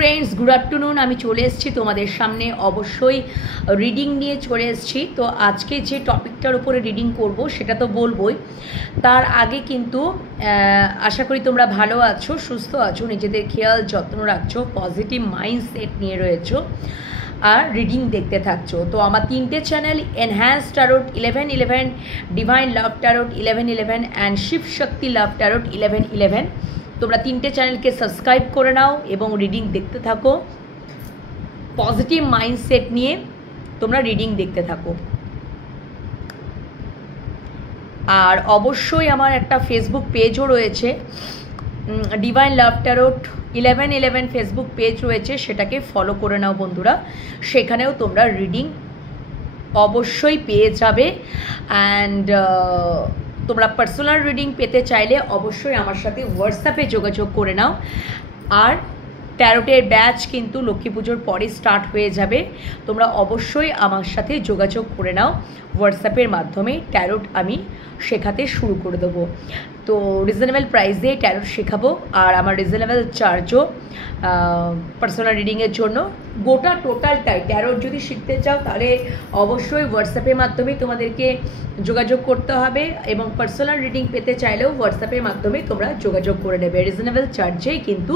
Friends good afternoon আমি চলে এসেছি তোমাদের সামনে অবশ্যই রিডিং নিয়ে চলে এসেছি। তো আজকে যে টপিকটার উপরে রিডিং করব সেটা তো বলবোই, তার আগে কিন্তু আশা করি তোমরা ভালো আছো, সুস্থ আছো, নিজেদের খেয়াল যত্ন রাখছো, পজিটিভ মাইন্ডসেট নিয়ে রয়েছো আর রিডিং দেখতে থাকছো। তো আমার তিনটে channel enhance tarot 1111, divine love tarot 1111 and Shiva Shakti love tarot 1111, তোমরা তিনটে চ্যানেলকে সাবস্ক্রাইব করে নাও এবং রিডিং দেখতে থাকো। পজিটিভ মাইন্ডসেট নিয়ে তোমরা রিডিং দেখতে থাকো। আর অবশ্যই আমার একটা ফেসবুক পেজও রয়েছে, divine love tarot 1111 Facebook page রয়েছে, সেটাকে ফলো করে নাও বন্ধুরা। সেখানেও তোমরা রিডিং অবশ্যই পেয়ে যাবে। অ্যান্ড তোমরা পার্সোনাল রিডিং পেতে চাইলে অবশ্যই আমার সাথে হোয়াটসঅ্যাপে যোগাযোগ করে নাও। আর ট্যারোটের ব্যাচ কিন্তু লক্ষ্মী পুজোর পরে স্টার্ট হয়ে যাবে, তোমরা অবশ্যই আমার সাথে যোগাযোগ করে নাও। হোয়াটসঅ্যাপের মাধ্যমে ট্যারোট আমি শেখাতে শুরু করে দেবো। তো রিজনেবল প্রাইসে ট্যারোট শেখাবো, আর আমার রিজনেবল চার্জও পার্সোনাল রিডিংয়ের জন্য। গোটা টোটালটাই ট্যারোট যদি শিখতে চাও তাহলে অবশ্যই হোয়াটসঅ্যাপের মাধ্যমে তোমাদেরকে যোগাযোগ করতে হবে, এবং পার্সোনাল রিডিং পেতে চাইলেও হোয়াটসঅ্যাপের মাধ্যমে তোমরা যোগাযোগ করে নেবে। রিজনেবল চার্জেই কিন্তু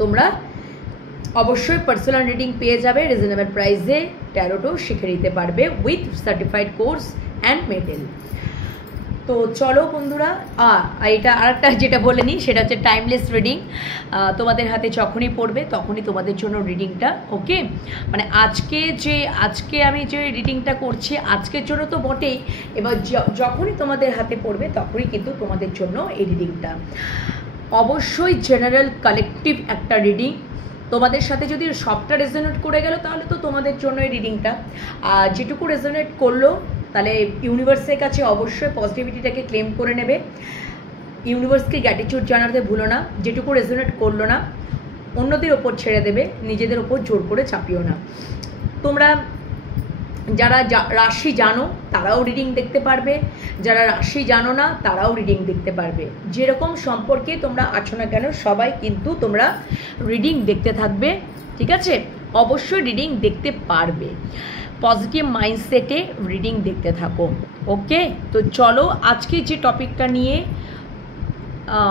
তোমরা অবশ্যই পার্সোনাল রিডিং পেয়ে যাবে, রিজনেবল প্রাইসে ট্যারোটও শিখে নিতে পারবে with certified course and medal. তো চলো বন্ধুরা, এটা আরেকটা যেটা বলে নিই সেটা হচ্ছে টাইমলেস রিডিং। তোমাদের হাতে যখনই পড়বে তখনই তোমাদের জন্য রিডিংটা, ওকে? মানে আজকে আমি যে রিডিংটা করছি আজকের জন্য তো বটেই, এবার যখনই তোমাদের হাতে পড়বে তখনই কিন্তু তোমাদের জন্য এই রিডিংটা। অবশ্যই জেনারেল কালেকটিভ একটা রিডিং, তোমাদের সাথে যদি সবটা রেজোনেট করে গেল তাহলে তো তোমাদের জন্য এই রিডিংটা। আর যেটুকু রেজোনেট করলো তাহলে ইউনিভার্সের কাছে অবশ্যই পজিটিভিটিটাকে ক্লেম করে নেবে, ইউনিভার্সকে গ্র্যাটিটিউড জানাতে ভুলো না। যেটুকু রেজোনেট করলো না অন্যদের ওপর ছেড়ে দেবে, নিজেদের ওপর জোর করে চাপিও না। তোমরা যারা রাশি জানো তারাও রিডিং দেখতে পারবে, যারা রাশি জানো না তারাও রিডিং দেখতে পারবে। যেরকম সম্পর্কে তোমরা আছো না কেন সবাই কিন্তু তোমরা রিডিং দেখতে থাকবে, ঠিক আছে? অবশ্যই রিডিং দেখতে পারবে, পজিটিভ মাইন্ডসেটে রিডিং দেখতে থাকো, ওকে? তো চলো আজকে যে টপিকটা নিয়ে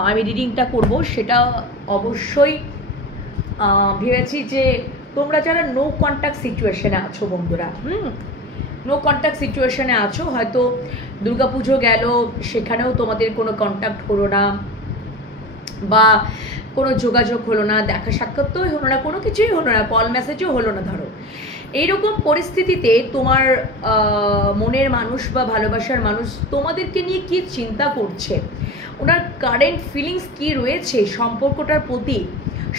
আমি রিডিংটা করব সেটা অবশ্যই ভেবেছি যে তোমরা যারা নো কন্ট্যাক্ট সিচুয়েশনে আছো বন্ধুরা, নো কন্ট্যাক্ট সিচুয়েশনে আছো, হয়তো দুর্গাপুজো গেল সেখানেও তোমাদের কোনো কন্ট্যাক্ট হলো না, বা কোনো যোগাযোগ হলো না, দেখা সাক্ষাৎ তো হলো না, কোনো কিছুই হলো না, কল মেসেজও হলো না। ধরো এইরকম পরিস্থিতিতে তোমার মনের মানুষ বা ভালোবাসার মানুষ তোমাদেরকে নিয়ে কি চিন্তা করছে, ওনার কারেন্ট ফিলিংস কি রয়েছে সম্পর্কটার প্রতি,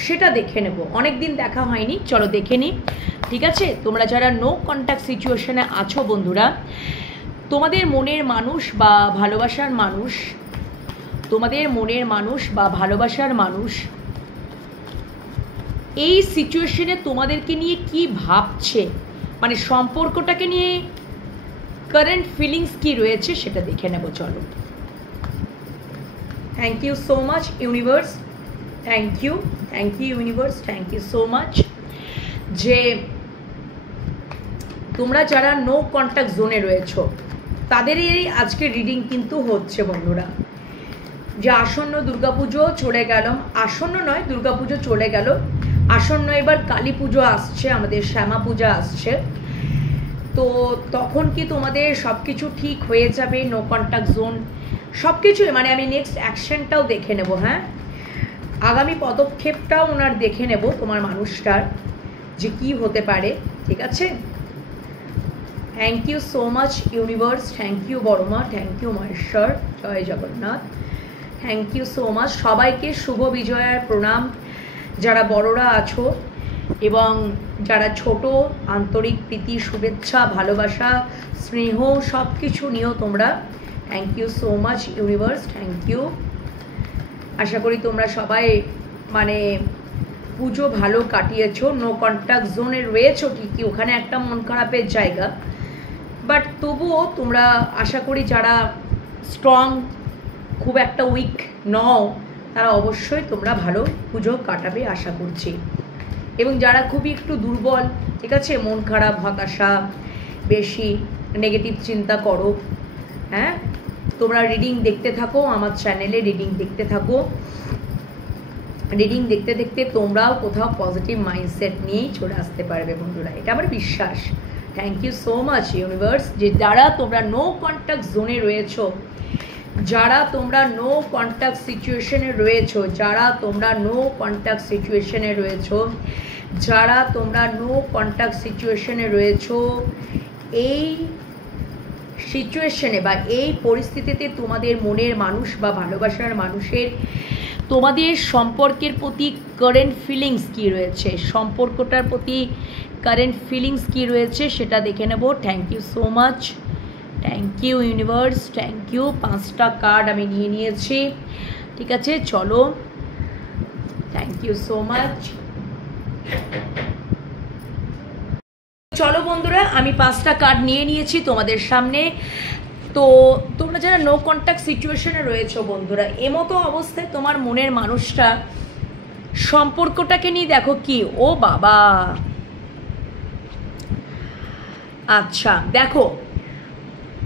সেটা দেখে নেব। অনেক দিন দেখা হয়নি, চলো দেখে নিই, ঠিক আছে? তোমরা যারা নো কন্ট্যাক্ট সিচুয়েশনে আছো বন্ধুরা, তোমাদের মনের মানুষ বা ভালোবাসার মানুষ, তোমাদের মনের মানুষ বা ভালোবাসার মানুষ এই সিচুয়েশনে তোমাদেরকে নিয়ে কি ভাবছে, মানে সম্পর্কটাকে নিয়ে কারেন্ট ফিলিংস কি রয়েছে সেটা দেখে নেব। চলো। Thank you so much universe, thank you universe, thank you so much যে তোমরা যারা নো কন্ট্যাক্ট জোনে রয়েছো তাদেরই এই আজকের রিডিং কিন্তু হচ্ছে বন্ধুরা। যে আসন্ন দুর্গাপুজো চলে গেল, আসন্ন নয় দুর্গাপুজো চলে গেল, আসন্ন এবার কালী পুজো আসছে, আমাদের শ্যামা পূজা আসছে। তো তখন কি তোমাদের সব কিছু ঠিক হয়ে যাবে? নো কন্ট্যাক্ট জোন সব কিছু, মানে আমি নেক্সট অ্যাকশনটাও দেখে নেব, হ্যাঁ আগামী পদক্ষেপটাও ওনার দেখে নেব তোমার মানুষটার যে কি হতে পারে, ঠিক আছে? Thank you so much universe, thank you বড়মা, থ্যাংক ইউ মহেশ্বর, জয় Jagannath, thank you so much. সবাইকে শুভ বিজয়ার প্রণাম, যারা বড়রা আছো এবং যারা ছোট, আন্তরিক প্রীতি, শুভেচ্ছা, ভালোবাসা, স্নেহ সব কিছু নিয়েও তোমরা, thank you so much universe, thank you. আশা করি তোমরা সবাই মানে পুজো ভালো কাটিয়েছো। নো কন্ট্যাক্ট জোনে রয়েছো ঠিকই, ওখানে একটা মন খারাপের জায়গা, বাট তবুও তোমরা আশা করি যারা স্ট্রং, খুব একটা উইক নও, তারা অবশ্যই তোমরা ভালো পুজো কাটাবে আশা করছি। এবং যারা খুবই একটু দুর্বল, ঠিক আছে, মন খারাপ, হতাশা, বেশি নেগেটিভ চিন্তা করো, হ্যাঁ, তোমরা রিডিং দেখতে থাকো, আমার চ্যানেলে রিডিং দেখতে থাকো। রিডিং দেখতে দেখতে তোমরাও কোথাও পজিটিভ মাইন্ডসেট নিয়েই চলে আসতে পারবে বন্ধুরা, এটা আমার বিশ্বাস। Thank you so much universe, যে যারা তোমরা নো কন্ট্যাক্ট জোনে রয়েছো, যারা তোমরা নো কন্ট্যাক্ট সিচুয়েশনে রয়েছো, যারা তোমরা নো কন্ট্যাক্ট সিচুয়েশনে রয়েছো, যারা তোমরা নো কন্ট্যাক্ট সিচুয়েশনে রয়েছো, এই সিচুয়েশনে বা এই পরিস্থিতিতে তোমাদের মনের মানুষ বা ভালোবাসার মানুষের তোমাদের সম্পর্কের প্রতি কারেন্ট ফিলিংস কী রয়েছে, সম্পর্কটার প্রতি কারেন্ট ফিলিংস কী রয়েছে সেটা দেখে নেব। Thank you so much, thank you universe, thank you. 5টা কার্ড আমি নিয়ে নিয়েছি, ঠিক আছে, চলো, থ্যাংক ইউ সো মাচ। চলো বন্ধুরা, আমি 5টা কার্ড নিয়ে নিয়েছি তোমাদের সামনে। তো তোমরা যারা নো কন্ট্যাক্ট সিচুয়েশনে রয়েছো বন্ধুরা, এমতো অবস্থায় তোমার মনের মানুষটা সম্পর্কটাকে নিয়ে দেখো কি, ও বাবা, আচ্ছা দেখো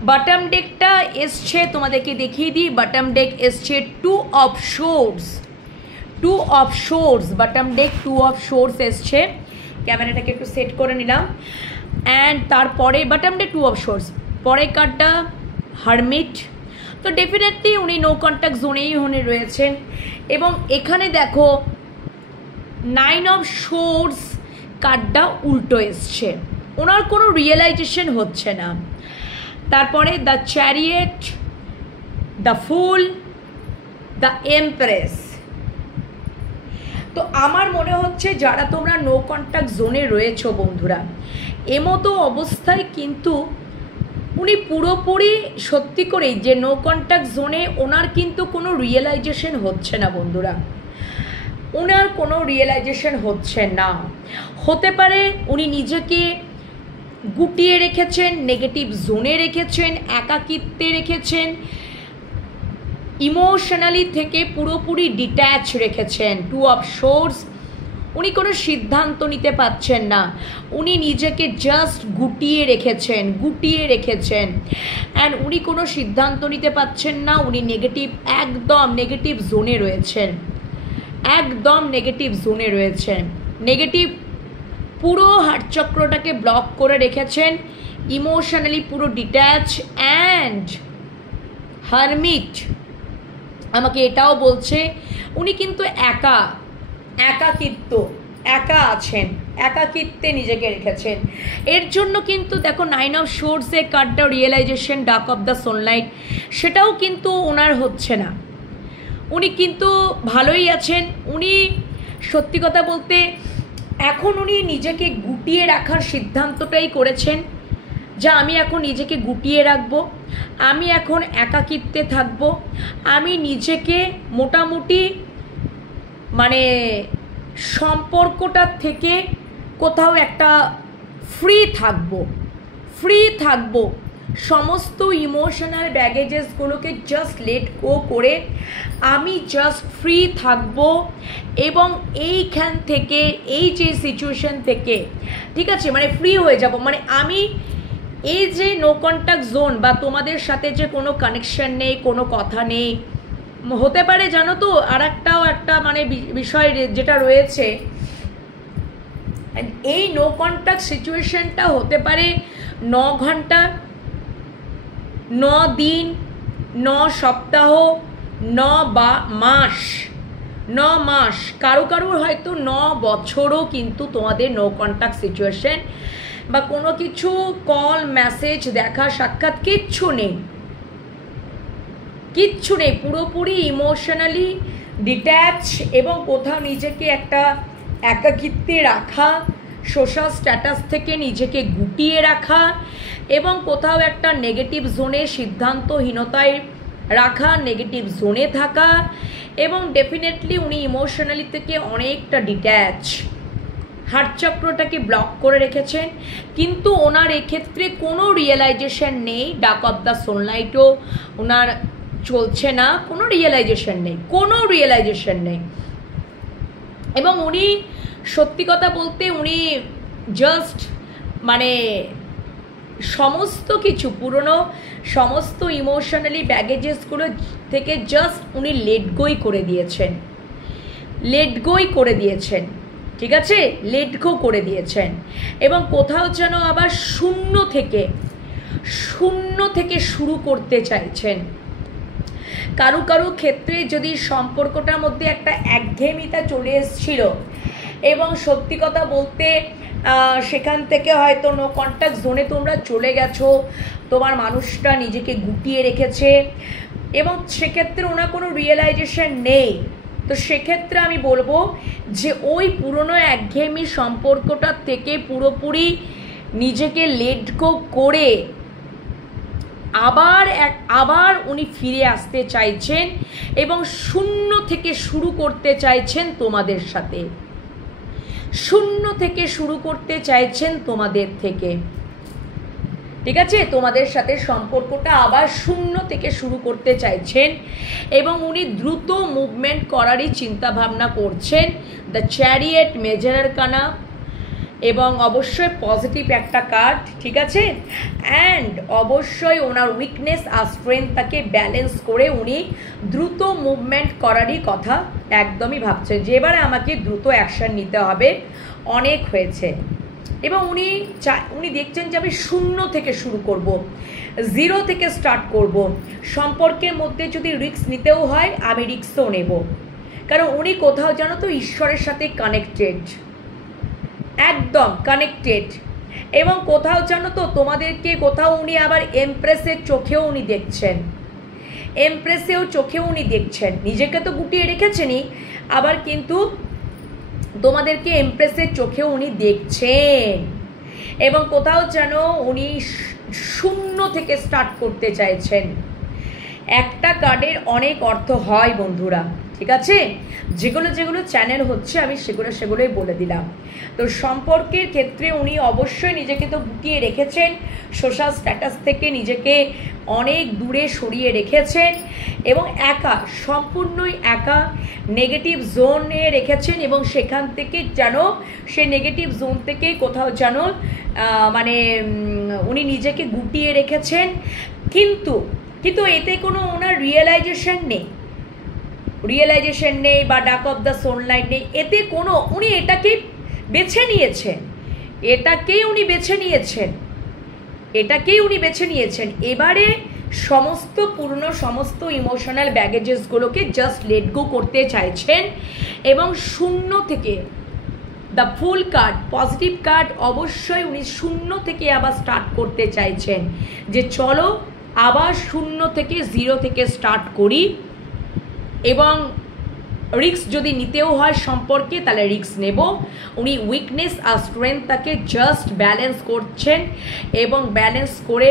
বটম ডেকটা এসছে, তোমাদেরকে দেখিয়ে দিই। বটম ডেক এসছে 2 of swords, 2 of swords, bottom day 2 of swords এসছে। ক্যামেরাটাকে একটু সেট করে নিলাম। অ্যান্ড তারপরে বটম ডেক 2 অফ সোর্স, পরের কার্ডটা হারমিট। তো ডেফিনেটলি উনি নো কন্ট্যাক্ট জোনেই রয়েছেন। এবং এখানে দেখো 9 অফ সোর্স কার্ডটা উল্টো এসছে, ওনার কোনো রিয়েলাইজেশন হচ্ছে না। তারপরে the chariot, the full, the empress. তো আমার মনে হচ্ছে যারা তোমরা নো কন্ট্যাক্ট জোনে রয়েছো বন্ধুরা, এমতো অবস্থায় কিন্তু উনি পুরোপুরি সত্যি করেই যে নো কন্ট্যাক্ট জোনে ওনার কিন্তু কোনো রিয়েলাইজেশন হচ্ছে না বন্ধুরা, ওনার কোনো রিয়েলাইজেশন হচ্ছে না। হতে পারে উনি নিজেকে গুটিয়ে রেখেছেন, নেগেটিভ জোনে রেখেছেন, একাকিত্বে রেখেছেন, ইমোশনালি থেকে পুরোপুরি ডিট্যাচ রেখেছেন। 2 অফ সোর্স, উনি কোনো সিদ্ধান্ত নিতে পারছেন না, উনি নিজেকে জাস্ট গুটিয়ে রেখেছেন অ্যান্ড উনি কোনো সিদ্ধান্ত নিতে পারছেন না। উনি নেগেটিভ, একদম নেগেটিভ জোনে রয়েছেন, একদম নেগেটিভ জোনে রয়েছেন, নেগেটিভ পুরো হার্টচক্রটাকে ব্লক করে রেখেছেন, ইমোশনালি পুরো ডিট্যাচ। অ্যান্ড হারমিট আমাকে এটাও বলছে উনি কিন্তু একা আছেন, একাকিত্বে নিজেকে রেখেছেন। এর জন্য কিন্তু দেখো 9 অফ সোর্সের কার্ডটা realisation, dark of the sunlight, সেটাও কিন্তু ওনার হচ্ছে না। উনি কিন্তু ভালোই আছেন। উনি সত্যি কথা বলতে এখন উনি নিজেকে গুটিয়ে রাখার সিদ্ধান্তটাই করেছেন, যা আমি এখন নিজেকে গুটিয়ে রাখবো, আমি এখন একাকিত্বে থাকবো, আমি নিজেকে মোটামুটি মানে সম্পর্কটার থেকে কোথাও একটা ফ্রি থাকবো, সমস্ত ইমোশনাল ব্যাগেজেসগুলোকে জাস্ট লেট গো করে আমি জাস্ট ফ্রি থাকবো। এবং এইখান থেকে, এই যে সিচুয়েশন থেকে, ঠিক আছে, মানে ফ্রি হয়ে যাব। মানে আমি এই যে নো কন্ট্যাক্ট জোন বা তোমাদের সাথে যে কোনো কানেকশন নেই, কোনো কথা নেই, হতে পারে জানো তো আর একটা মানে বিষয় যেটা রয়েছে, এই নো কন্ট্যাক্ট সিচুয়েশনটা হতে পারে 9 ঘন্টা, 9 দিন, 9 সপ্তাহ, 9 মাস, কারো হয়তো 9 বছরও কিন্তু তোমাদের নো কন্ট্যাক্ট সিচুয়েশন বা কোনো কিছু কল, মেসেজ, দেখা সাক্ষাৎ কিচ্ছু নেই, পুরোপুরি ইমোশনালি ডিট্যাচ এবং কোথাও নিজেকে একটা একাকিত্বে রাখা, সোশ্যাল স্ট্যাটাস থেকে নিজেকে গুটিয়ে রাখা এবং কোথাও একটা নেগেটিভ জোনে, সিদ্ধান্তহীনতায় রাখা, নেগেটিভ জোনে থাকা। এবং ডেফিনেটলি উনি ইমোশনালি থেকে অনেকটা ডিট্যাচ, হার্টচক্রটাকে ব্লক করে রেখেছেন। কিন্তু ওনার এক্ষেত্রে কোনো রিয়েলাইজেশন নেই, ডার্ক অফ দ্য সানলাইটও ওনার চলছে না, কোনো রিয়েলাইজেশন নেই। এবং উনি সত্যি কথা বলতে উনি জাস্ট মানে সমস্ত কিছু পুরনো সমস্ত ইমোশনালি ব্যাগেজেসগুলো থেকে জাস্ট উনি লেট গোই করে দিয়েছেন, ঠিক আছে, লেট গো করে দিয়েছেন। এবং কোথাও যেন আবার শূন্য থেকে শুরু করতে চাইছেন। কারো ক্ষেত্রে যদি সম্পর্কটার মধ্যে একটা একঘেয়েমিতা চলে এসেছিল এবং সত্যি কথা বলতে সেখান থেকে হয়তো নো কন্ট্যাক্ট জোনে তোমরা চলে গেছো, তোমার মানুষটা নিজেকে গুটিয়ে রেখেছে এবং সেক্ষেত্রে ওনার কোনো রিয়েলাইজেশন নেই, তো সেক্ষেত্রে আমি বলবো যে ওই পুরনো একঘেয়েমি সম্পর্কটার থেকে পুরোপুরি নিজেকে লেট গো করে আবার উনি ফিরে আসতে চাইছেন এবং শূন্য থেকে শুরু করতে চাইছেন তোমাদের সাথে, ঠিক আছে, তোমাদের সাথে সম্পর্কটা আবার শূন্য থেকে শুরু করতে চাইছেন এবং উনি দ্রুত মুভমেন্ট করারই চিন্তা ভাবনা করছেন। দ্য চ্যারিয়েট, মেজর আরকানা এবং অবশ্যই পজিটিভ একটা কার্ড, ঠিক আছে। অ্যান্ড অবশ্যই ওনার উইকনেস আর স্ট্রেংথটাকে ব্যালেন্স করে উনি দ্রুত মুভমেন্ট করারই কথা একদমই ভাবছেন যে এবারে আমাকে দ্রুত অ্যাকশন নিতে হবে, অনেক হয়েছে। এবং উনি দেখছেন যে আমি শূন্য থেকে শুরু করব, জিরো থেকে স্টার্ট করব। সম্পর্কের মধ্যে যদি রিস্ক নিতেও হয় আমি রিস্কও নেব, কারণ উনি কোথাও জানো তো ঈশ্বরের সাথে কানেক্টেড, একদম কানেক্টেড। এবং কোথাও জানো তো তোমাদেরকে কোথাও উনি আবার এমপ্রেসের চোখেও উনি দেখছেন, নিজেকে তো গুটিয়ে রেখেছেনই, আবার কিন্তু তোমাদেরকে এমপ্রেসের চোখেও উনি দেখছেন। এবং কোথাও যেন উনি শূন্য থেকে স্টার্ট করতে চাইছেন। একটা কার্ডের অনেক অর্থ হয় বন্ধুরা, ঠিক আছে, যেগুলো চ্যানেল হচ্ছে আমি সেগুলোই বলে দিলাম। তো সম্পর্কের ক্ষেত্রে উনি অবশ্যই নিজেকে তো গুটিয়ে রেখেছেন, সোশ্যাল স্ট্যাটাস থেকে নিজেকে অনেক দূরে সরিয়ে রেখেছেন এবং সম্পূর্ণই একা নেগেটিভ জোনে রেখেছেন এবং সেখান থেকে যেন সে নেগেটিভ জোন থেকে কোথাও যেন মানে উনি নিজেকে গুটিয়ে রেখেছেন, কিন্তু এতে কোনো ওনার রিয়েলাইজেশন নেই বা ডাক অফ দ্য সোনলাইট নেই, এতে কোনো উনি এটাকেই উনি বেছে নিয়েছেন। এবারে সমস্ত ইমোশনাল ব্যাগেজেসগুলোকে জাস্ট লেট গো করতে চাইছেন এবং শূন্য থেকে the fool card, positive card, অবশ্যই উনি শূন্য থেকে আবার স্টার্ট করতে চাইছেন যে চলো আবার শূন্য থেকে জিরো থেকে স্টার্ট করি এবং রিস্ক যদি নিতেও হয় সম্পর্কে তাহলে রিস্ক নেব। উনি উইকনেস আর স্ট্রেংথটাকে জাস্ট ব্যালেন্স করছেন এবং ব্যালেন্স করে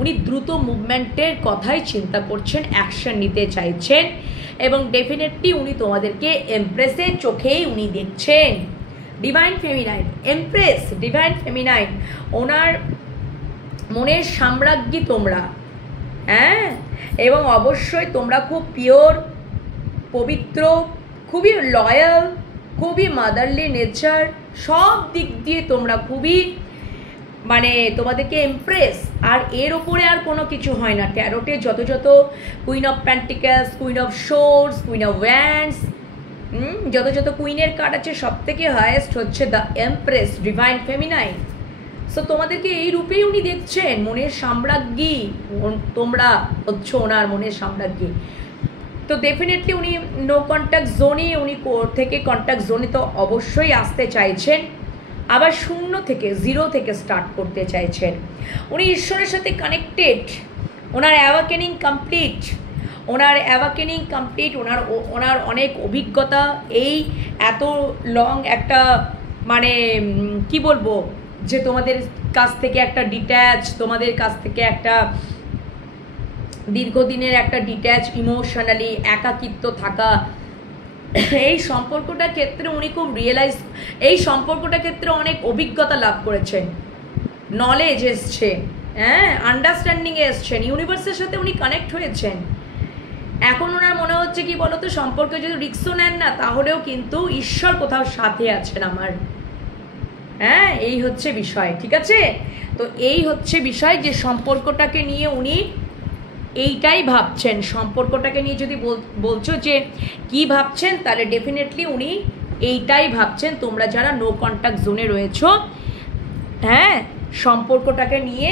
উনি দ্রুত মুভমেন্টের কথাই চিন্তা করছেন, অ্যাকশন নিতে চাইছেন এবং ডেফিনেটলি উনি তোমাদেরকে এমপ্রেসের চোখেই উনি দেখছেন। Divine feminine, empress, divine feminine, ওনার মনের সাম্রাজ্ঞী তোমরা, হ্যাঁ, এবং অবশ্যই তোমরা খুব পিওর, পবিত্র, খুবই লয়াল, খুবই মাদারলি নেচার, সব দিক দিয়ে তোমরা খুবই মানে তোমাদেরকে এমপ্রেস। আর এর ওপরে আর কোনো কিছু হয় না। ট্যারোটে যত queen of pentacles, queen of swords, queen of wands, যত কুইনের কার্ড আছে সব থেকে হায়েস্ট হচ্ছে the empress, divine feminine. So তোমাদেরকে এই রূপেই উনি দেখছেন, মনের সাম্রাজ্ঞী তোমরা হচ্ছে ওনার মনের সাম্রাজ্ঞী। তো ডেফিনেটলি উনি নো কন্ট্যাক্ট জোনে থেকে কন্ট্যাক্ট জোনে তো অবশ্যই আসতে চাইছেন, আবার শূন্য থেকে জিরো থেকে স্টার্ট করতে চাইছেন। উনি ঈশ্বরের সাথে কানেক্টেড, ওনার অ্যাওয়াকেনিং কমপ্লিট, ওনার অনেক অভিজ্ঞতা। এই এত লং একটা মানে কি বলবো যে তোমাদের কাছ থেকে একটা ডিট্যাচ, তোমাদের কাছ থেকে একটা দীর্ঘদিনের একটা ডিট্যাচ, ইমোশনালি একাকিত্ব থাকা, এই সম্পর্কটার ক্ষেত্রে উনি খুব এই সম্পর্কটার ক্ষেত্রে অনেক অভিজ্ঞতা লাভ করেছেন, নলেজ এসছে, হ্যাঁ, আন্ডারস্ট্যান্ডিংয়ে এসছেন, ইউনিভার্সের সাথে উনি কানেক্ট হয়েছেন, এখন ওনার মনে হচ্ছে কি বলতো, সম্পর্কে যদি রিস্কও নেন না তাহলেও কিন্তু ঈশ্বর কোথাও সাথে আছেন আমার। হ্যাঁ, এই হচ্ছে বিষয়, ঠিক আছে? তো এই হচ্ছে বিষয় যে সম্পর্কটাকে নিয়ে উনি এইটাই ভাবছেন। সম্পর্কটাকে নিয়ে যদি বলছো যে কি ভাবছেন, তাহলে ডেফিনেটলি উনি এইটাই ভাবছেন। তোমরা যারা নো কন্ট্যাক্ট জোনে রয়েছো, হ্যাঁ, সম্পর্কটাকে নিয়ে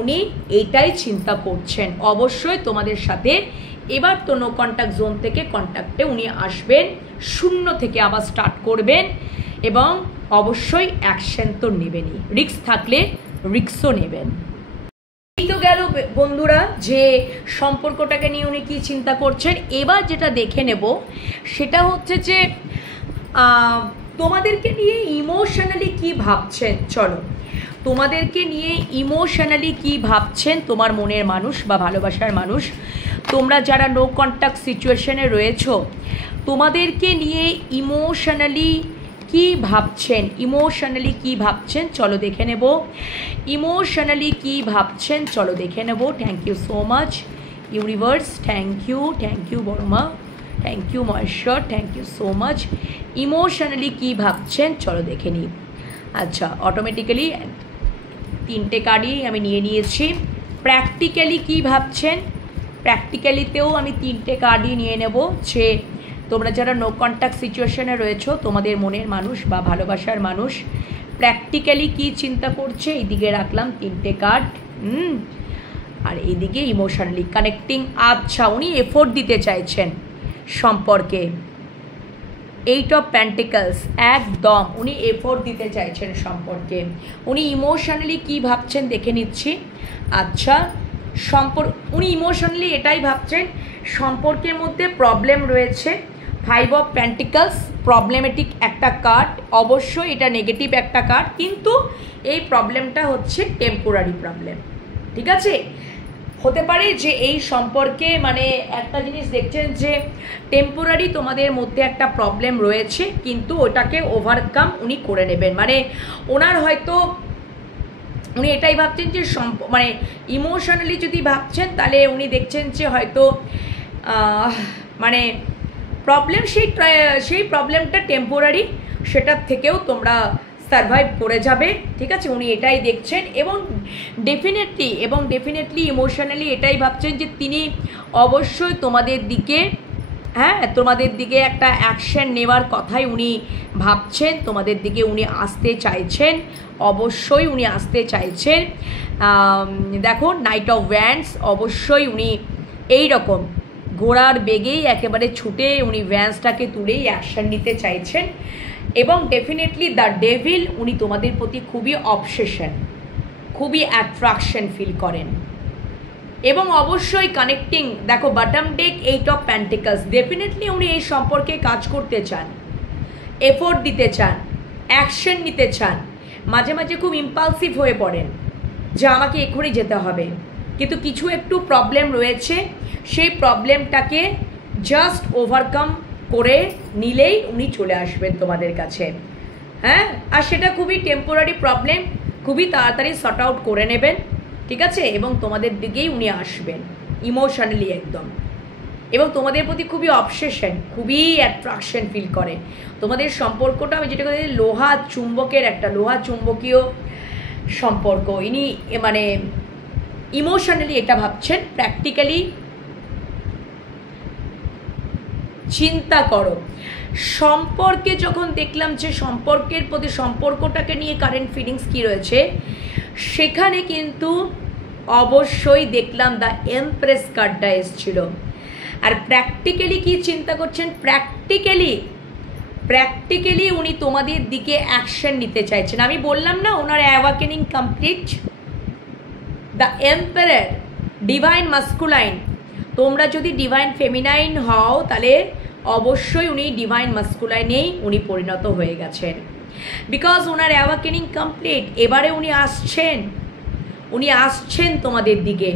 উনি এইটাই চিন্তা করছেন। অবশ্যই তোমাদের সাথে এবার তো নো কন্ট্যাক্ট জোন থেকে কন্ট্যাক্টে উনি আসবেন, শূন্য থেকে আবার স্টার্ট করবেন, এবং অবশ্যই অ্যাকশন তো নেবেনই, রিস্ক থাকলে রিস্কও নেবেন। এই তো গেল বন্ধুরা যে সম্পর্কটাকে নিয়ে উনি কি চিন্তা করছেন। এবার যেটা দেখে নেব সেটা হচ্ছে যে তোমাদেরকে নিয়ে ইমোশনালি কি ভাবছেন। চলো, তোমাদেরকে নিয়ে ইমোশনালি কি ভাবছেন তোমার মনের মানুষ বা ভালোবাসার মানুষ, তোমরা যারা নো কন্ট্যাক্ট সিচুয়েশনে রয়েছো, তোমাদেরকে নিয়ে ইমোশনালি কি ভাবছেন, ইমোশনালি কি ভাবছেন চলো দেখে নেব। ইমোশনালি কি ভাবছেন চলো দেখে নেব। Thank you so much universe, thank you বড়মা, thank you Maheshwar, thank you so much. Emotionally কি ভাবছেন চলো দেখে নিই। আচ্ছা, অটোমেটিক্যালি 3টে কার্ডই আমি নিয়ে নিয়েছি। প্র্যাকটিক্যালি কি ভাবছেন, প্র্যাকটিক্যালিতেও আমি 3টে কার্ডই নিয়ে নেব। যে তোমরা যারা নো কন্ট্যাক্ট সিচুয়েশনে রয়েছো, তোমাদের মনের মানুষ বা ভালোবাসার মানুষ প্র্যাকটিক্যালি কি চিন্তা করছে, এইদিকে রাখলাম 3টে কার্ড। আর এইদিকে ইমোশনালি কানেক্টিং। আচ্ছা, উনি এফোর্ট দিতে চাইছেন সম্পর্কে। 8 অফ পেন্টিকলস, একদম উনি এফোর্ট দিতে চাইছেন সম্পর্কে। উনি ইমোশনালি কি ভাবছেন দেখে নিচ্ছি। আচ্ছা, উনি ইমোশনালি এটাই ভাবছেন, সম্পর্কের মধ্যে প্রবলেম রয়েছে। 5 অফ পেন্টিকলস প্রবলেমেটিক একটা কার্ড, অবশ্যই এটা নেগেটিভ একটা কার্ড, কিন্তু এই প্রবলেমটা হচ্ছে টেম্পোরারি প্রবলেম, ঠিক আছে? হতে পারে যে এই সম্পর্কে মানে একটা জিনিস দেখছেন যে টেম্পোরারি তোমাদের মধ্যে একটা প্রবলেম রয়েছে, কিন্তু ওটাকে ওভারকাম উনি করে নেবেন। মানে ওনার হয়তো উনি এটাই ভাবছেন যে মানে ইমোশনালি যদি ভাবছেন তাহলে উনি দেখছেন যে হয়তো মানে প্রবলেম সেই প্রবলেমটা টেম্পোরারি, সেটার থেকেও তোমরা সারভাইভ করে যাবে, ঠিক আছে? উনি এটাই দেখছেন। এবং ডেফিনেটলি ইমোশনালি এটাই ভাবছেন যে তিনি অবশ্যই তোমাদের দিকে একটা অ্যাকশন নেওয়ার কথাই উনি ভাবছেন। তোমাদের দিকে উনি আসতে চাইছেন, অবশ্যই উনি আসতে চাইছেন। দেখো, নাইট অফ ওয়ান্ডস, অবশ্যই উনি এই রকম ঘোড়ার বেগেই একেবারে ছুটে উনি ভ্যান্সটাকে তুলেই অ্যাকশন নিতে চাইছেন। এবং ডেফিনেটলি দ্য ডেভিল, উনি তোমাদের প্রতি খুবই অবসেশন, খুবই অ্যাট্রাকশন ফিল করেন। এবং অবশ্যই কানেক্টিং, দেখো bottom day 8 of pentacles, definitely উনি এই সম্পর্কে কাজ করতে চান, এফোর্ট দিতে চান, অ্যাকশন নিতে চান। মাঝে মাঝে খুব ইম্পালসিভ হয়ে পড়েন যে আমাকে এক্ষুনি যেতে হবে, কিন্তু কিছু একটু প্রবলেম রয়েছে, সেই প্রবলেমটাকে জাস্ট ওভারকাম করে নিলেই উনি চলে আসবেন তোমাদের কাছে। হ্যাঁ, আর সেটা খুবই টেম্পোরারি প্রবলেম, খুবই তাড়াতাড়ি সর্ট আউট করে নেবেন, ঠিক আছে? এবং তোমাদের দিকেই উনি আসবেন ইমোশনালি একদম। এবং তোমাদের প্রতি খুবই অবসেশন, খুবই অ্যাট্রাকশন ফিল করে। তোমাদের সম্পর্কটা আমি যেটা বলি লোহা চুম্বকীয় সম্পর্ক। ইনি মানে ইমোশনালি এটা ভাবছেন। প্র্যাকটিক্যালি চিন্তা করো, সম্পর্কে যখন দেখলাম যে সম্পর্কের প্রতি, সম্পর্কটাকে নিয়ে কারেন্ট ফিলিংস কী রয়েছে, সেখানে কিন্তু অবশ্যই দেখলাম দ্য এমপ্রেস কার্ডটা এসেছিল। আর প্র্যাকটিক্যালি কি চিন্তা করছেন, প্র্যাকটিক্যালি উনি তোমাদের দিকে অ্যাকশন নিতে চাইছেন। আমি বললাম না ওনার awakening complete. The emperor, divine masculine, তোমরা যদি ডিভাইন ফেমিনাইন হও তাহলে অবশ্যই উনি ডিভাইন মাস্কুলাইনেই উনি পরিণত হয়ে গেছেন, বিকজ ওনার অ্যাওয়াকেনিং কমপ্লিট। এবারে উনি আসছেন তোমাদের দিকে,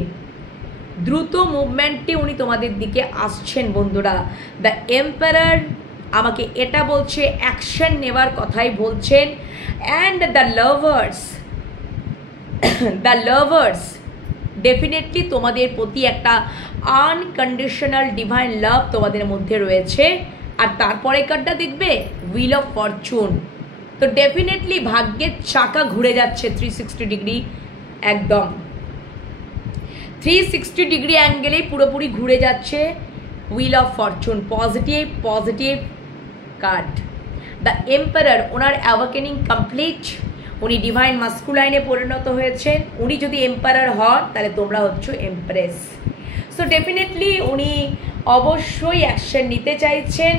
দ্রুত মুভমেন্টে উনি তোমাদের দিকে আসছেন বন্ধুরা। দ্য এম্পারার আমাকে এটা বলছে, অ্যাকশন নেওয়ার কথাই বলছেন। অ্যান্ড দ্য লাভার্স ডেফিনেটলি তোমাদের প্রতি একটা আনকন্ডিশনাল ডিভাইন লাভ তোমাদের মধ্যে রয়েছে। আর তারপরে কার্ডটা দেখবে হুইল অফ ফরচুন। তো ডেফিনেটলি ভাগ্যের চাকা ঘুরে যাচ্ছে 360 ডিগ্রি, একদম 360 ডিগ্রি অ্যাঙ্গেলেই পুরোপুরি ঘুরে যাচ্ছে wheel of Fortune. Positive positive card. The emperor, owner awakening complete, উনি ডিভাইন মাস্কুলাইনে পরিণত হয়েছেন। উনি যদি এম্পারার হন তাহলে তোমরা হচ্ছ এমপ্রেস। সো ডেফিনেটলি উনি অবশ্যই অ্যাকশন নিতে চাইছেন,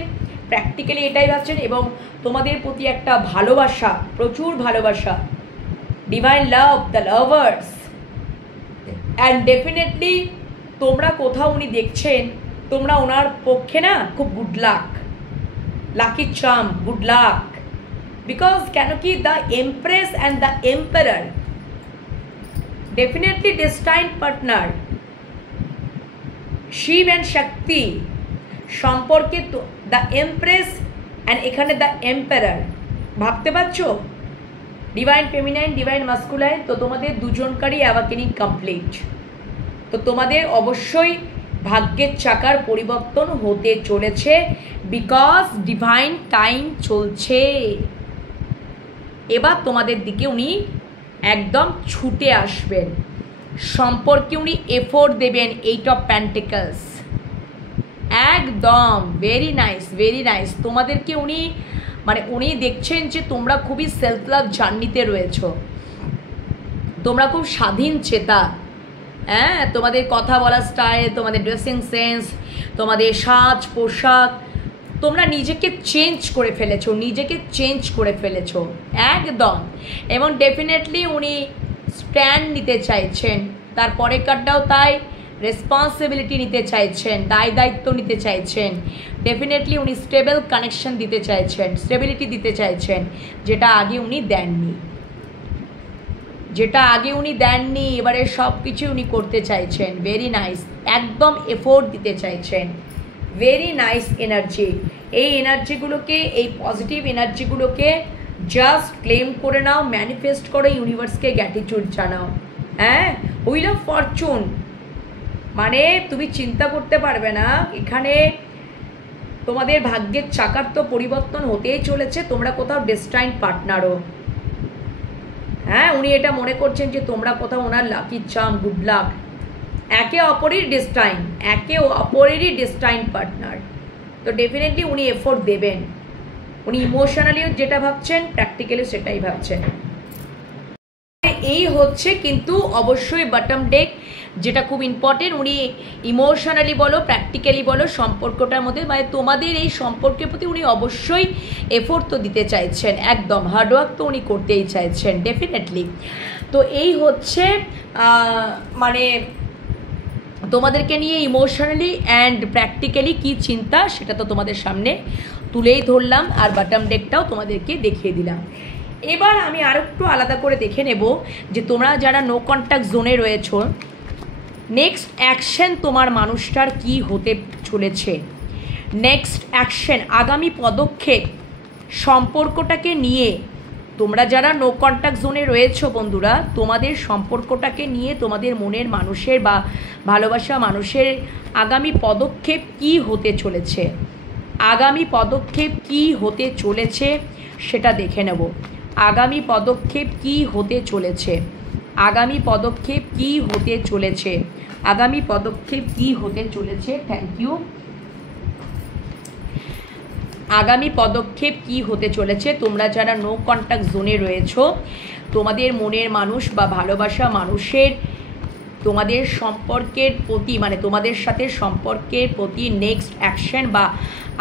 প্র্যাকটিক্যালি এটাই ভাবছেন, এবং তোমাদের প্রতি একটা ভালোবাসা, প্রচুর ভালোবাসা, divine love, the lovers. And definitely তোমরা কোথাও উনি দেখছেন তোমরা ওনার পক্ষে না খুব good luck, lucky charm, good luck. Because কেন কি the empress and the emperor definitely destine partner. Shiv and Shakti সম্পর্কে দ্য এমপ্রেস অ্যান্ড এখানে দ্য এম্পারার, ভাবতে পারছো? Divine feminine, divine masculine. তো তোমাদের দুজনকারই অ্যাওয়াকেনিং কমপ্লিট। তো তোমাদের অবশ্যই ভাগ্যের চাকার পরিবর্তন হতে চলেছে, বিকজ ডিভাইন টাইম চলছে। এবার তোমাদের দিকে উনি একদম ছুটে আসবেন, সম্পর্কে উনি এফোর্ট দেবেন। 8 অফ পেন্টিকলস, একদম ভেরি নাইস, ভেরি নাইস। তোমাদেরকে উনি উনি দেখছেন যে তোমরা খুবই সেলফ লাভ জার্নিতে রয়েছ, তোমরা খুব স্বাধীন চেতা। হ্যাঁ, তোমাদের কথা বলার স্টাইল, তোমাদের ড্রেসিং সেন্স, তোমাদের সাজ পোশাক, তোমরা নিজেকে চেঞ্জ করে ফেলেছো, নিজেকে চেঞ্জ করে ফেলেছো একদম। এবং ডেফিনেটলি উনি স্ট্যান্ড নিতে চাইছেন। তারপরে কার্ডটাও তাই, রেসপন্সিবিলিটি নিতে চাইছেন, দায় দায়িত্ব নিতে চাইছেন। ডেফিনেটলি উনি স্টেবল কানেকশন দিতে চাইছেন, স্টেবিলিটি দিতে চাইছেন, যেটা আগে উনি দেননি, যেটা আগে উনি দেননি। এবারে সব কিছু উনি করতে চাইছেন। ভেরি নাইস, একদম এফোর্ট দিতে চাইছেন। Very nice energy. এই এনার্জিগুলোকে, এই পজিটিভ এনার্জিগুলোকে জাস্ট ক্লেম করে নাও, ম্যানিফেস্ট করো, ইউনিভার্সকে গ্র্যাটিটিউড জানাও। হ্যাঁ, হুইল অফ ফরচুন মানে তুমি চিন্তা করতে পারবে না, এখানে তোমাদের ভাগ্যের চাকার তো পরিবর্তন হতেই চলেছে। তোমরা কোথাও ডেস্টাইন পার্টনারও। হ্যাঁ, উনি এটা মনে করছেন যে তোমরা কোথাও ওনার লাকি চার্ম, গুড লাক, একে অপরের ডেস্টাইন, একে অপরেরই ডেস্টাইন পার্টনার। তো ডেফিনেটলি উনি এফোর্ট দেবেন। উনি ইমোশনালিও যেটা ভাবছেন, প্র্যাকটিক্যালি সেটাই ভাবছেন। এই হচ্ছে কিন্তু অবশ্যই বটম ডেক, যেটা খুব ইম্পর্টেন্ট। উনি ইমোশনালি বলো, প্র্যাকটিক্যালি বলো, সম্পর্কটার মধ্যে তোমাদের এই সম্পর্কের প্রতি উনি অবশ্যই এফোর্ট তো দিতে চাইছেন, একদম হার্ডওয়ার্ক তো উনি করতেই চাইছেন ডেফিনেটলি। তো এই হচ্ছে তোমাদেরকে নিয়ে ইমোশনালি অ্যান্ড প্র্যাকটিক্যালি কী চিন্তা, সেটা তো তোমাদের সামনে তুলেই ধরলাম, আর বটম ডেকটাও তোমাদেরকে দেখিয়ে দিলাম। এবার আমি আরও একটু আলাদা করে দেখে নেব যে তোমরা যারা নো কন্ট্যাক্ট জোনে রয়েছ, নেক্সট অ্যাকশন তোমার মানুষটার কি হতে চলেছে। নেক্সট অ্যাকশন, আগামী পদক্ষেপ সম্পর্কটাকে নিয়ে। তোমরা যারা নো কন্ট্যাক্ট জোনে রয়েছো বন্ধুরা, তোমাদের সম্পর্কটাকে নিয়ে তোমাদের মনের মানুষের বা ভালোবাসা মানুষের আগামী পদক্ষেপ কি হতে চলেছে, আগামী পদক্ষেপ কি হতে চলেছে সেটা দেখে নেব। আগামী পদক্ষেপ কি হতে চলেছে, আগামী পদক্ষেপ কি হতে চলেছে, আগামী পদক্ষেপ কি হতে চলেছে। Thank you. আগামী পদক্ষেপ কি হতে চলেছে। তোমরা যারা নো কন্ট্যাক্ট জোনে রয়েছো, তোমাদের মনের মানুষ বা ভালোবাসা মানুষের তোমাদের সম্পর্কের প্রতি তোমাদের সাথে সম্পর্কের প্রতি নেক্সট অ্যাকশন বা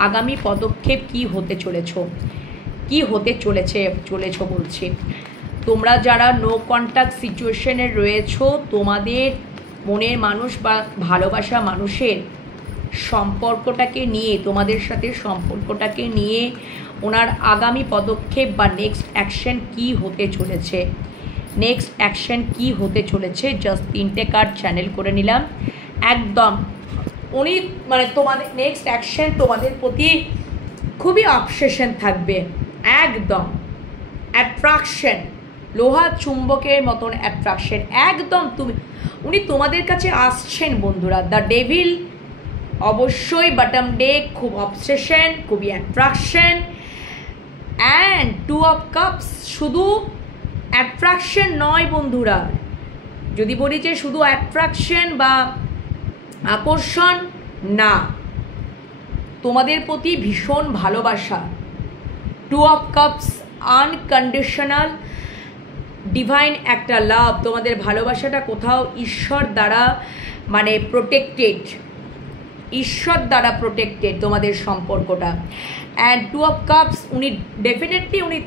আগামী পদক্ষেপ কি হতে চলেছো, কি হতে চলেছো বলছি। তোমরা যারা নো কন্ট্যাক্ট সিচুয়েশনে রয়েছো, তোমাদের মনের মানুষ বা ভালোবাসা মানুষের সম্পর্কটাকে নিয়ে, তোমাদের সাথে সম্পর্কটাকে নিয়ে ওনার আগামী পদক্ষেপ বা নেক্সট অ্যাকশন কি হতে চলেছে, নেক্সট অ্যাকশন কি হতে চলেছে। জাস্ট 3টে কার্ড চ্যানেল করে নিলাম। একদম উনি তোমাদের নেক্সট অ্যাকশন তোমাদের প্রতি খুবই অবসেশন থাকবে, একদম অ্যাট্রাকশন, লোহা চুম্বকের মতন অ্যাট্রাকশন, একদম উনি তোমাদের কাছে আসছেন বন্ধুরা। দ্য ডেভিল অবশ্যই বটম ডেক, খুব অবসেশন, খুবই attraction. And two of cups শুধু অ্যাট্রাকশন নয় বন্ধুরা, যদি বলি যে শুধু অ্যাট্রাকশন বা আকর্ষণ না, তোমাদের প্রতি ভীষণ ভালোবাসা। Two of cups unconditional divine একটা লাভ। তোমাদের ভালোবাসাটা কোথাও ঈশ্বর দ্বারা মানে প্রোটেক্টেড, ঈশ্বর দ্বারা প্রোটেক্টেড তোমাদের সম্পর্কটা। অ্যান্ড টু অফ কাপস উনি ডেফিনেটলি উনি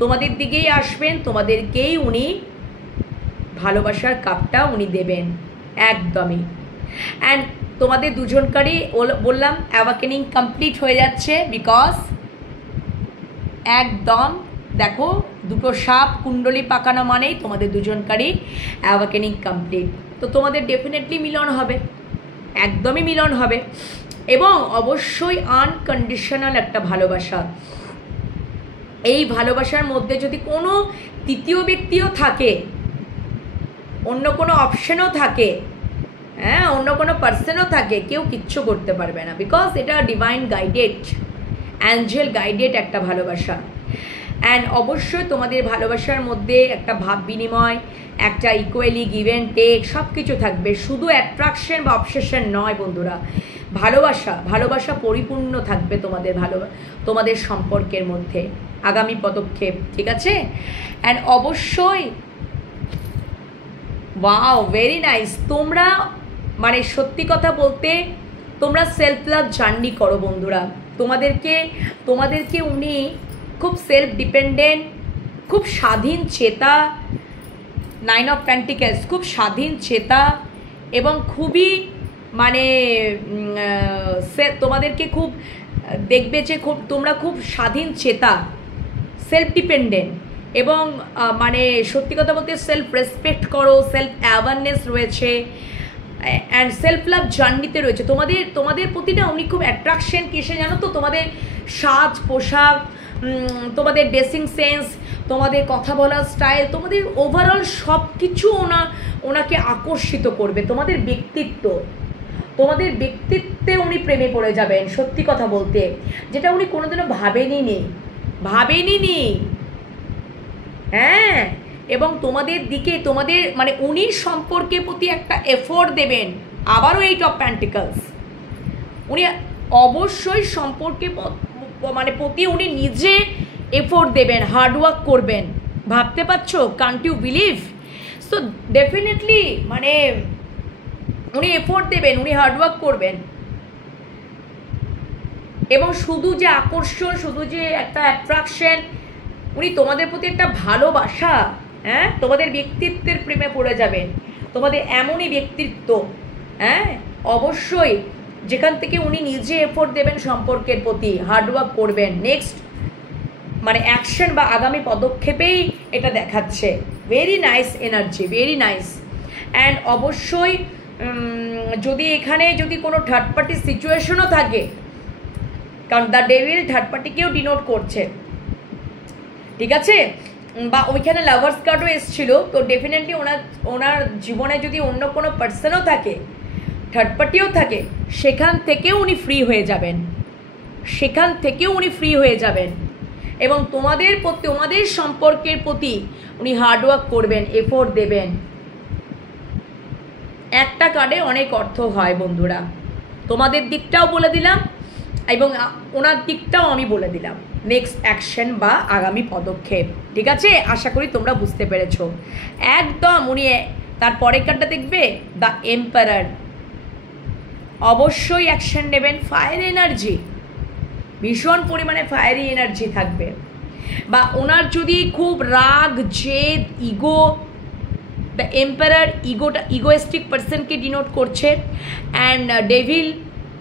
তোমাদের দিকেই আসবেন, তোমাদেরকেই উনি ভালোবাসার কাপটা উনি দেবেন একদমই। অ্যান্ড তোমাদের দুজনকারই বললাম অ্যাওয়াকেনিং কমপ্লিট হয়ে যাচ্ছে, বিকজ একদম দেখো দুটো সাপ কুণ্ডলি পাকানো মানেই তোমাদের দুজনকারই অ্যাওয়াকেনিং কমপ্লিট। তো তোমাদের ডেফিনেটলি মিলন হবে, একদমই মিলন হবে। এবং অবশ্যই আনকন্ডিশনাল একটা ভালোবাসা। এই ভালোবাসার মধ্যে যদি কোনো তৃতীয় ব্যক্তিও থাকে, অন্য কোনো অপশনও থাকে, হ্যাঁ অন্য কোনো পার্সনও থাকে, কেউ কিচ্ছু করতে পারবে না, বিকজ এটা ডিভাইন গাইডেড, অ্যাঞ্জেল গাইডেড একটা ভালোবাসা। অ্যান্ড অবশ্যই তোমাদের ভালোবাসার মধ্যে একটা ভাব বিনিময়, একটা ইকুয়ালি গিভ অ্যান্ড টেক সব কিছু থাকবে, শুধু অ্যাট্রাকশন বা অবসেশন নয় বন্ধুরা। ভালোবাসা, ভালোবাসা পরিপূর্ণ থাকবে তোমাদের সম্পর্কের মধ্যে। আগামী পদক্ষেপ, ঠিক আছে? অ্যান্ড অবশ্যই ওয়াও ভেরি নাইস। তোমরা মানে সত্যি কথা বলতে তোমরা সেলফ লাভ জার্নি করো বন্ধুরা। তোমাদেরকে উনি খুব সেলফ ডিপেন্ডেন্ট, খুব স্বাধীন চেতা, 9 অফ পেন্টিকলস, খুব স্বাধীন চেতা এবং খুবই মানে তোমাদেরকে খুব দেখবে যে তোমরা খুব স্বাধীন চেতা, সেলফ ডিপেন্ডেন্ট এবং মানে সত্যি কথা বলতে সেলফ রেসপেক্ট করো, সেলফ অ্যাওয়ারনেস রয়েছে অ্যান্ড সেলফ লাভ জার্নিতে রয়েছে। তোমাদের প্রতি না উনি খুব অ্যাট্রাকশন কিসে জানো তো? তোমাদের সাজ পোশাক, তোমাদের ড্রেসিং সেন্স, তোমাদের কথা বলার স্টাইল, তোমাদের ওভারঅল সব কিছু ওনাকে আকর্ষিত করবে। তোমাদের ব্যক্তিত্বে উনি প্রেমে পড়ে যাবেন, সত্যি কথা বলতে, যেটা উনি কোনোদিনও ভাবেনি। হ্যাঁ, এবং তোমাদের দিকে তোমাদের মানে উনি সম্পর্কের প্রতি একটা এফোর্ট দেবেন। আবারও 8 অফ পেন্টিকলস, উনি অবশ্যই সম্পর্কে মানে প্রতি উনি নিজে এফোর্ট দেবেন, হার্ডওয়ার্ক করবেন। ভাবতে পারছো? Can't you believe? So definitely মানে উনি এফোর্ট দেবেন, উনি হার্ডওয়ার্ক করবেন এবং শুধু যে আকর্ষণ, শুধু যে একটা অ্যাট্রাকশন, উনি তোমাদের প্রতি একটা ভালোবাসা, হ্যাঁ তোমাদের ব্যক্তিত্বের প্রেমে পড়ে যাবেন। তোমাদের এমনই ব্যক্তিত্ব, হ্যাঁ অবশ্যই, যেখান থেকে উনি নিজে এফোর্ট দেবেন সম্পর্কের প্রতি, হার্ডওয়ার্ক করবেন। নেক্সট মানে অ্যাকশন বা আগামী পদক্ষেপেই এটা দেখাচ্ছে। Very nice energy, very nice. And অবশ্যই যদি এখানে যদি কোনো থার্ড পার্টি সিচুয়েশনও থাকে, কারণ দ্য ডেভিল থার্ড পার্টিকেও ডিনোট করছে, ঠিক আছে? বা ওইখানে লাভার্স কার্ডও এসেছিল, তো ডেফিনেটলি ওনার জীবনে যদি অন্য কোনো পার্সনও থাকে, থার্ড পার্টিও থাকে, সেখান থেকেও উনি ফ্রি হয়ে যাবেন, এবং তোমাদের সম্পর্কের প্রতি উনি হার্ডওয়ার্ক করবেন, এফোর্ট দেবেন। একটা কার্ডে অনেক অর্থ হয় বন্ধুরা, তোমাদের দিকটাও বলে দিলাম এবং ওনার দিকটাও আমি বলে দিলাম। নেক্সট অ্যাকশন বা আগামী পদক্ষেপ, ঠিক আছে? আশা করি তোমরা বুঝতে পেরেছো একদম। উনি তার পরের কার্ডটা দেখবে, দ্য এম্পারার। অবশ্যই অ্যাকশন নেবেন, ফায়ার এনার্জি, ভীষণ পরিমাণে ফায়ারি এনার্জি থাকবে। বা ওনার যদি খুব রাগ, জেদ, ego, the emperor egoistic person denote করছে। অ্যান্ড ডেভিল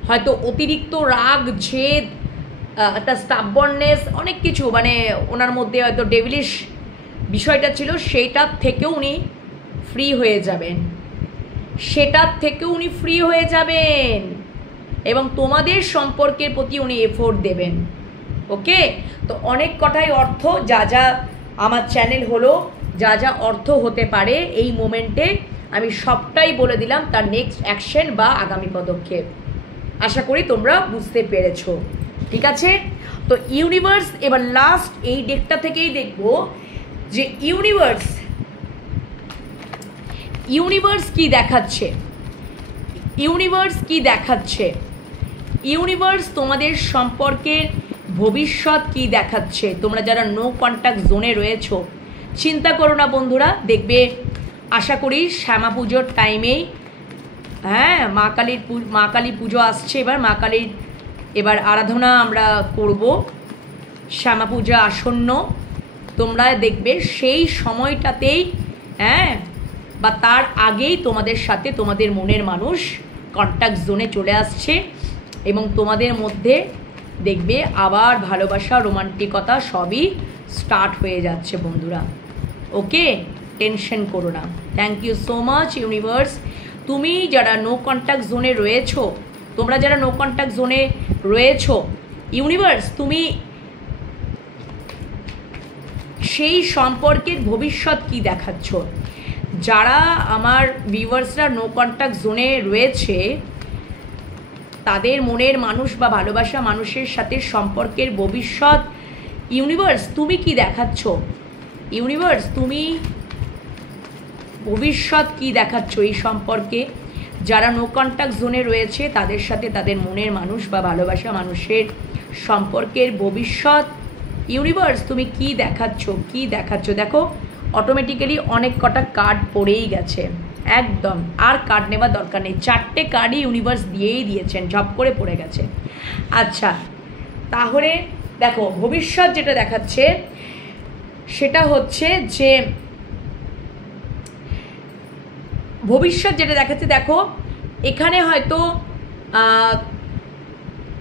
হয়তো অতিরিক্ত রাগ, জেদ, একটা স্টাববর্নেস, অনেক কিছু মানে ওনার মধ্যে হয়তো ডেভিলিশ বিষয়টা ছিল, সেটার থেকেও উনি ফ্রি হয়ে যাবেন এবং তোমাদের সম্পর্কের প্রতি উনি এফোর্ট দেবেন। ওকে, তো অনেক কথাই অর্থ, যা আমার চ্যানেল হলো যা যা অর্থ হতে পারে এই মোমেন্টে আমি সবটাই বলে দিলাম, তার নেক্সট অ্যাকশন বা আগামী পদক্ষেপ। আশা করি তোমরা বুঝতে পেরেছো। ঠিক আছে, তো ইউনিভার্স এবার লাস্ট এই ডেকটা থেকেই দেখবো যে ইউনিভার্স কি দেখাচ্ছে। ইউনিভার্স তোমাদের সম্পর্কের ভবিষ্যৎ কি দেখাচ্ছে। তোমরা যারা নো কন্ট্যাক্ট জোনে রয়েছো, চিন্তা করো না বন্ধুরা, দেখবে আশা করি শ্যামা পুজোর টাইমেই, হ্যাঁ, মা কালী পুজো আসছে, এবার মা কালীর এবার আরাধনা আমরা করব, শ্যামা পূজা আসন্ন। তোমরা দেখবে সেই সময়টাতেই, হ্যাঁ, বা তার আগেই তোমাদের সাথে তোমাদের মনের মানুষ কন্ট্যাক্ট জোনে চলে আসছে এবং তোমাদের মধ্যে দেখবে আবার ভালোবাসা, রোমান্টিকতা সবই স্টার্ট হয়ে যাচ্ছে বন্ধুরা। ওকে, টেনশন করো না। Thank you so much universe. তুমি যারা নো কন্ট্যাক্ট জোনে রয়েছো, তোমরা যারা নো কন্ট্যাক্ট জোনে রয়েছো, ইউনিভার্স তুমি সেই সম্পর্কের ভবিষ্যৎ কি দেখাচ্ছ। যারা আমার ভিউয়ার্সরা নো কন্ট্যাক্ট জোনে রয়েছে, তাদের মনের মানুষ বা ভালোবাসা মানুষের সাথে সম্পর্কের ভবিষ্যৎ ইউনিভার্স তুমি কি দেখাচ্ছ। ইউনিভার্স তুমি ভবিষ্যৎ কি দেখাচ্ছ এই সম্পর্কে। যারা নো কন্ট্যাক্ট জোনে রয়েছে তাদের সাথে তাদের মনের মানুষ বা ভালোবাসা মানুষের সম্পর্কের ভবিষ্যৎ ইউনিভার্স তুমি কি দেখাচ্ছ। দেখো অটোমেটিক্যালি অনেক কটা কার্ড পড়েই গেছে, একদম আর কার্ড নেওয়ার দরকার নেই, 4টে কার্ডই ইউনিভার্স দিয়েই দিয়েছেন, ঝপ করে পড়ে গেছে। আচ্ছা, তাহলে দেখো ভবিষ্যৎ যেটা দেখাচ্ছে সেটা হচ্ছে যে দেখো এখানে হয়তো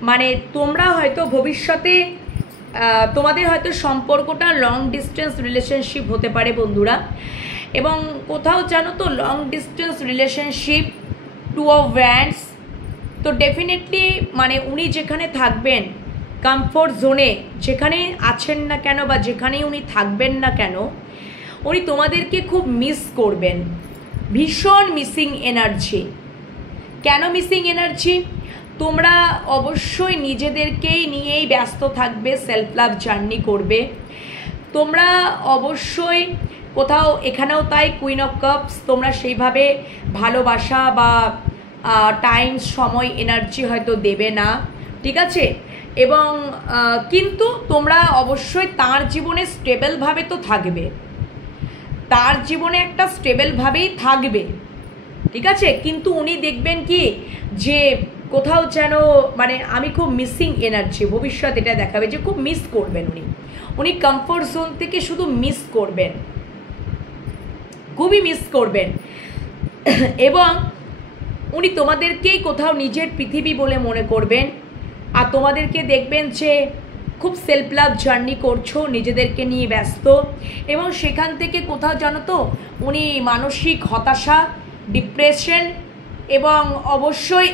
মানে তোমরা হয়তো ভবিষ্যতে তোমাদের হয়তো সম্পর্কটা লং ডিস্টেন্স রিলেশনশিপ হতে পারে বন্ধুরা, এবং কোথাও জানো তো long distance relationship, 2 of Wands। তো ডেফিনেটলি মানে উনি যেখানে থাকবেন কমফোর্ট জোনে, যেখানে আছেন না কেন বা যেখানেই উনি থাকবেন না কেন, উনি তোমাদেরকে খুব মিস করবেন, ভীষণ মিসিং এনার্জি। কেন মিসিং এনার্জি? তোমরা অবশ্যই নিজেদেরকেই নিয়েই ব্যস্ত থাকবে, সেলফ লাভ জার্নি করবে তোমরা অবশ্যই কোথাও, এখানেও তাই কুইন অফ কাপস, তোমরা সেইভাবে ভালোবাসা বা টাইম, সময়, এনার্জি হয়তো দেবে না, ঠিক আছে, এবং কিন্তু তোমরা অবশ্যই তার জীবনে স্টেবলভাবে তো থাকবে, তার জীবনে একটা স্টেবলভাবেই থাকবে, ঠিক আছে, কিন্তু উনি দেখবেন কি যে কোথাও যেন মানে আমি খুব মিসিং এনার্জি, ভবিষ্যৎ এটা দেখাবে যে খুব মিস করবেন উনি কমফোর্ট জোন থেকে শুধু মিস করবেন, খুবই মিস করবেন, এবং উনি তোমাদেরকেই কোথাও নিজের পৃথিবী বলে মনে করবেন, আর তোমাদেরকে দেখবেন যে খুব সেলফ লাভ জার্নি করছো, নিজেদেরকে নিয়ে ব্যস্ত, এবং সেখান থেকে কোথাও জানো তো উনি মানসিক হতাশা, ডিপ্রেশন এবং অবশ্যই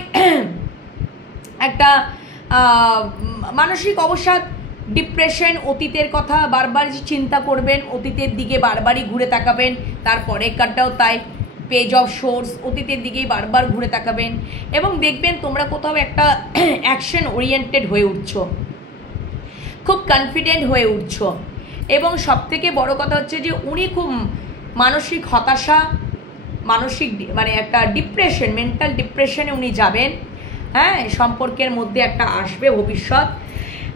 একটা মানসিক অবসাদ, ডিপ্রেশন, অতীতের কথা বারবার চিন্তা করবেন, অতীতের দিকে বারবারই ঘুরে তাকাবেন, তারপরে কার্ডটাও তাই, পেজ অফ সোর্স, অতীতের দিকেই বারবার ঘুরে তাকাবেন, এবং দেখবেন তোমরা কোথাও একটা অ্যাকশন ওরিয়েন্টেড হয়ে উঠছো, খুব কনফিডেন্ট হয়ে উঠছো, এবং সবথেকে বড় কথা হচ্ছে যে উনি খুব মানসিক হতাশা, মানসিক মানে একটা ডিপ্রেশন, মেন্টাল ডিপ্রেশনে উনি যাবেন, হ্যাঁ, সম্পর্কের মধ্যে একটা আসবে ভবিষ্যৎ,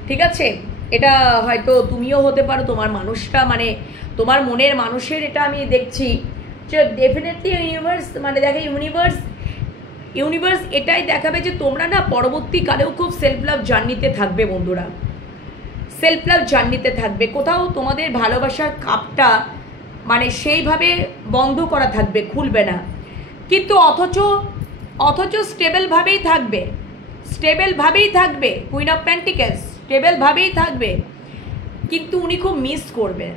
ঠিক আছে, এটা হয়তো তুমিও হতে পারো, তোমার মানুষটা মানে তোমার মনের মানুষের, এটা আমি দেখছি যে ডেফিনেটলি ইউনিভার্স মানে দেখে ইউনিভার্স এটাই দেখাবে যে তোমরা না পরবর্তীকালেও খুব সেলফ লাভ জার্নিতে থাকবে বন্ধুরা, সেলফ লাভ জার্নিতে থাকবে, কোথাও তোমাদের ভালোবাসার কাপটা মানে সেইভাবে বন্ধ করা থাকবে, খুলবে না, কিন্তু অথচ স্টেবলভাবেই থাকবে, কুইন অফ পেন্টিকেলস স্টেবলভাবেই থাকবে, কিন্তু উনি খুব মিস করবেন,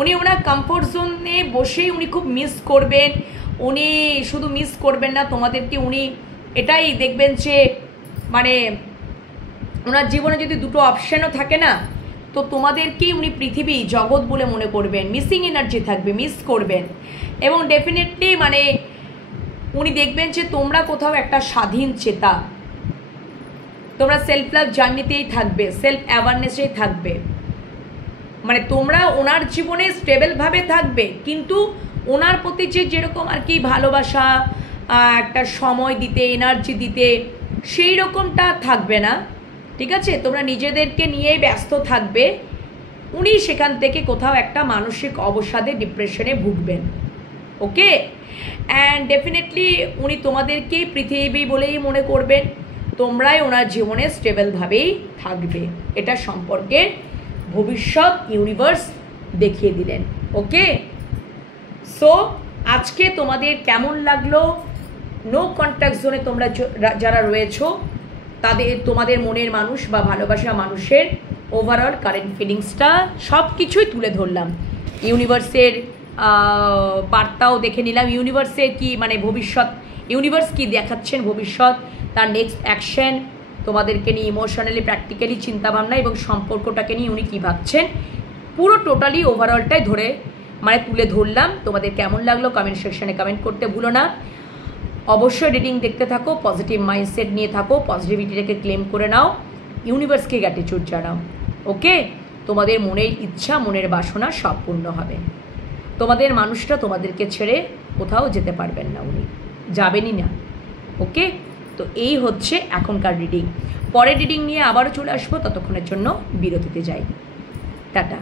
উনি ওনার কমফোর্ট জোনে বসেই উনি খুব মিস করবেন, উনি শুধু মিস করবেন না তোমাদেরকে, উনি এটাই দেখবেন যে মানে ওনার জীবনে যদি দুটো অপশানও থাকে না, তো তোমাদেরকেই উনি পৃথিবী জগৎ বলে মনে করবেন, মিসিং এনার্জি থাকবে, মিস করবেন। এবং ডেফিনেটলি মানে উনি দেখবেন যে তোমরা কোথাও একটা স্বাধীন চেতা, তোমরা সেলফ লাভ জার্নিতেই থাকবে, সেলফ অ্যাওয়ারনেসেই থাকবে। মানে তোমরা ওনার জীবনে স্টেবলভাবে থাকবে, কিন্তু ওনার প্রতি যে যেরকম আর কি ভালোবাসা, একটা সময় দিতে, এনার্জি দিতে, সেই রকমটা থাকবে না, ঠিক আছে? তোমরা নিজেদেরকে নিয়েই ব্যস্ত থাকবে। উনি সেখান থেকে কোথাও একটা মানসিক অবসাদে, ডিপ্রেশনে ভুগবেন। ওকে, অ্যান্ড ডেফিনেটলি উনি তোমাদেরকেই পৃথিবী বলেই মনে করবেন, তোমরাই ওনার জীবনে স্টেবলভাবেই থাকবে। এটা সম্পর্কে ভবিষ্যৎ ইউনিভার্স দেখিয়ে দিলেন। ওকে, সো আজকে তোমাদের কেমন লাগলো? নো কন্ট্যাক্ট জোনে তোমরা যারা রয়েছো তোমাদের মনের মানুষ বা ভালোবাসা মানুষের ওভারঅল কারেন্ট ফিলিংসটা সব কিছুই তুলে ধরলাম। ইউনিভার্সের বার্তাও দেখে নিলাম, ইউনিভার্সের কি মানে ভবিষ্যৎ, ইউনিভার্স কি দেখাচ্ছেন ভবিষ্যৎ, তার নেক্সট অ্যাকশন, তোমাদেরকে নিয়ে ইমোশনালি, প্র্যাকটিক্যালি চিন্তাভাবনা এবং সম্পর্কটাকে নিয়ে উনি কী ভাবছেন, পুরো টোটালি ওভারঅলটাই ধরে মানে তুলে ধরলাম। তোমাদের কেমন লাগলো কমেন্ট সেকশনে কমেন্ট করতে ভুলো না। অবশ্যই রিডিং দেখতে থাকো, পজিটিভ মাইন্ডসেট নিয়ে থাকো, পজিটিভিটিটাকে ক্লেম করে নাও, ইউনিভার্সকে গ্র্যাটিটিউড জানাও। ওকে, তোমাদের মনের ইচ্ছা, মনের বাসনা সব পূর্ণ হবে। তোমাদের মানুষটা তোমাদেরকে ছেড়ে কোথাও যেতে পারবেন না, উনি যাবেনই না। ওকে, তো এই হচ্ছে এখনকার রিডিং। পরের রিডিং নিয়ে আবারও চলে আসবো, ততক্ষণের জন্য বিরতিতে যাই। টাটা।